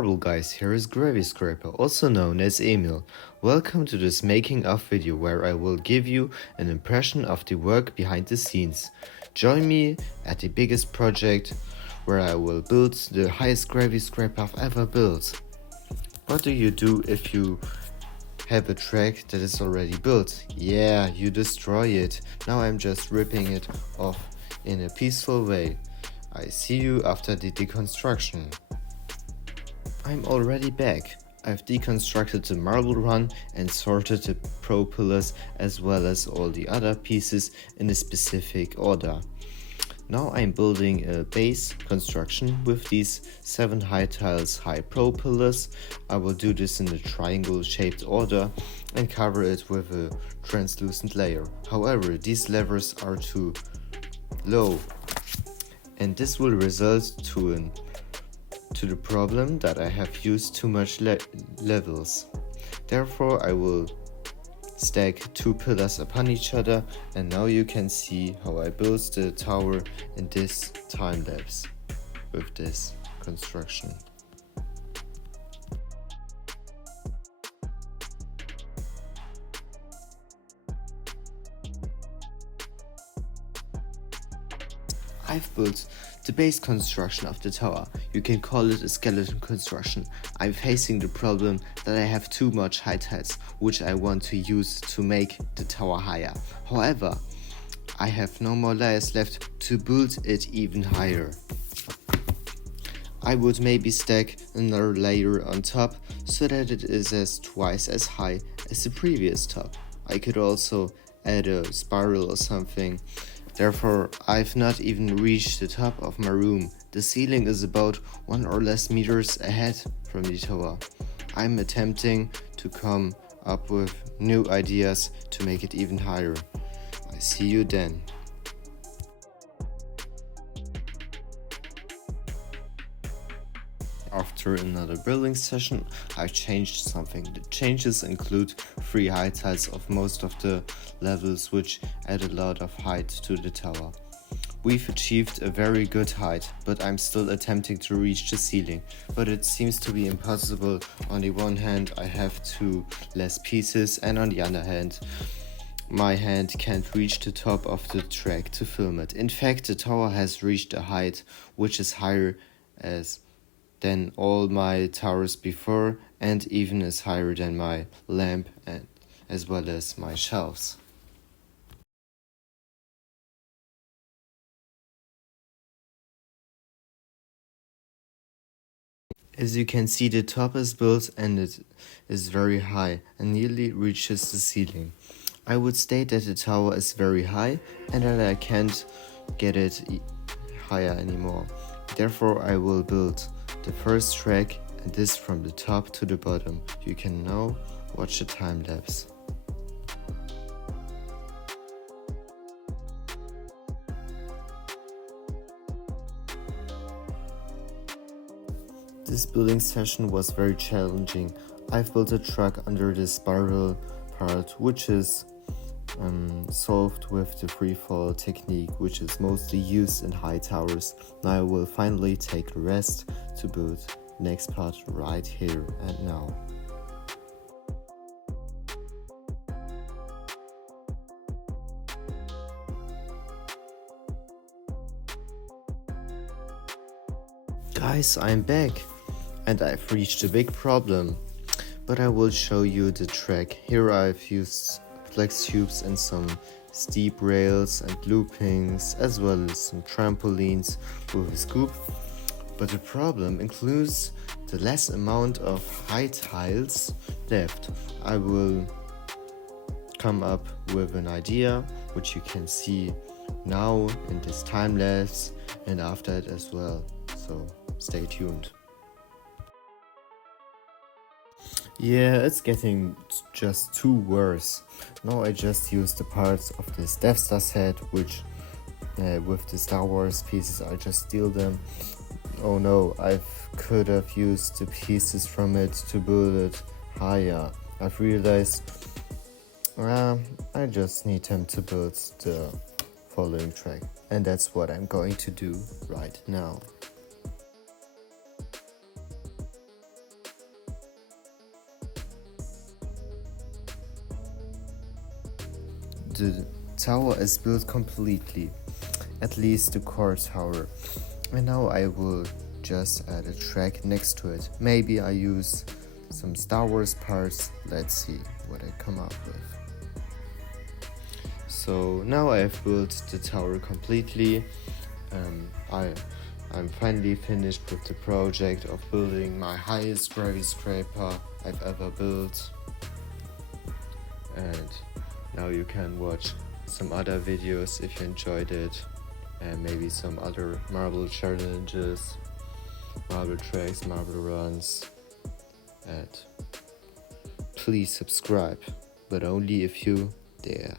Marble guys, here is Graviscraper, also known as Emil. Welcome to this making of video where I will give you an impression of the work behind the scenes. Join me at the biggest project where I will build the highest Graviscraper I've ever built. What do you do if you have a track that is already built? Yeah, you destroy it. Now I'm just ripping it off in a peaceful way. I see you after the deconstruction. I'm already back. I've deconstructed the marble run and sorted the pro pillars as well as all the other pieces in a specific order. Now I'm building a base construction with these 7 high tiles high pro pillars. I will do this in a triangle shaped order and cover it with a translucent layer. However, these levers are too low and this will result to the problem that I have used too much levels. Therefore, I will stack 2 pillars upon each other, and now you can see how I built the tower in this time lapse with this construction. I've built the base construction of the tower. You can call it a skeleton construction. I'm facing the problem that I have too much high tiles, which I want to use to make the tower higher. However, I have no more layers left to build it even higher. I would maybe stack another layer on top so that it is twice as high as the previous top. I could also add a spiral or something. Therefore, I've not even reached the top of my room. The ceiling is about 1 or less meters ahead from the tower. I'm attempting to come up with new ideas to make it even higher. I see you then. After another building session, I've changed something. The changes include 3 high tiles of most of the levels, which add a lot of height to the tower. We've achieved a very good height, but I'm still attempting to reach the ceiling. But it seems to be impossible. On the one hand, I have 2 less pieces, and on the other hand, my hand can't reach the top of the track to film it. In fact, the tower has reached a height which is higher than all my towers before, and even is higher than my lamp and as well as my shelves. As you can see, the top is built and it is very high and nearly reaches the ceiling. I would state that the tower is very high and that I can't get it higher anymore. Therefore, I will build the first track, and this from the top to the bottom. You can now watch the time lapse. This building session was very challenging. I've built a truck under the spiral part, which is solved with the freefall technique, which is mostly used in high towers. Now I will finally take a rest to build the next part right here and now. Guys, I'm back and I've reached a big problem, but I will show you the track. Here I've used flex tubes and some steep rails and loopings, as well as some trampolines with a scoop. But the problem includes the less amount of high tiles left. I will come up with an idea, which you can see now in this time lapse and after it as well. So stay tuned. Yeah, it's getting just too worse. Now I just use the parts of this Death Star set, which with the Star Wars pieces I just steal them. Oh no, I could have used the pieces from it to build it higher. I've realized I just need them to build the following track, and that's what I'm going to do right now. the tower is built completely, at least the core tower. And now I will just add a track next to it. Maybe I use some Star Wars parts. Let's see what I come up with. So now I have built the tower completely. I'm finally finished with the project of building my highest Graviscraper I've ever built. And now you can watch some other videos if you enjoyed it, and maybe some other marble challenges, marble tracks, marble runs. And please subscribe, but only if you dare.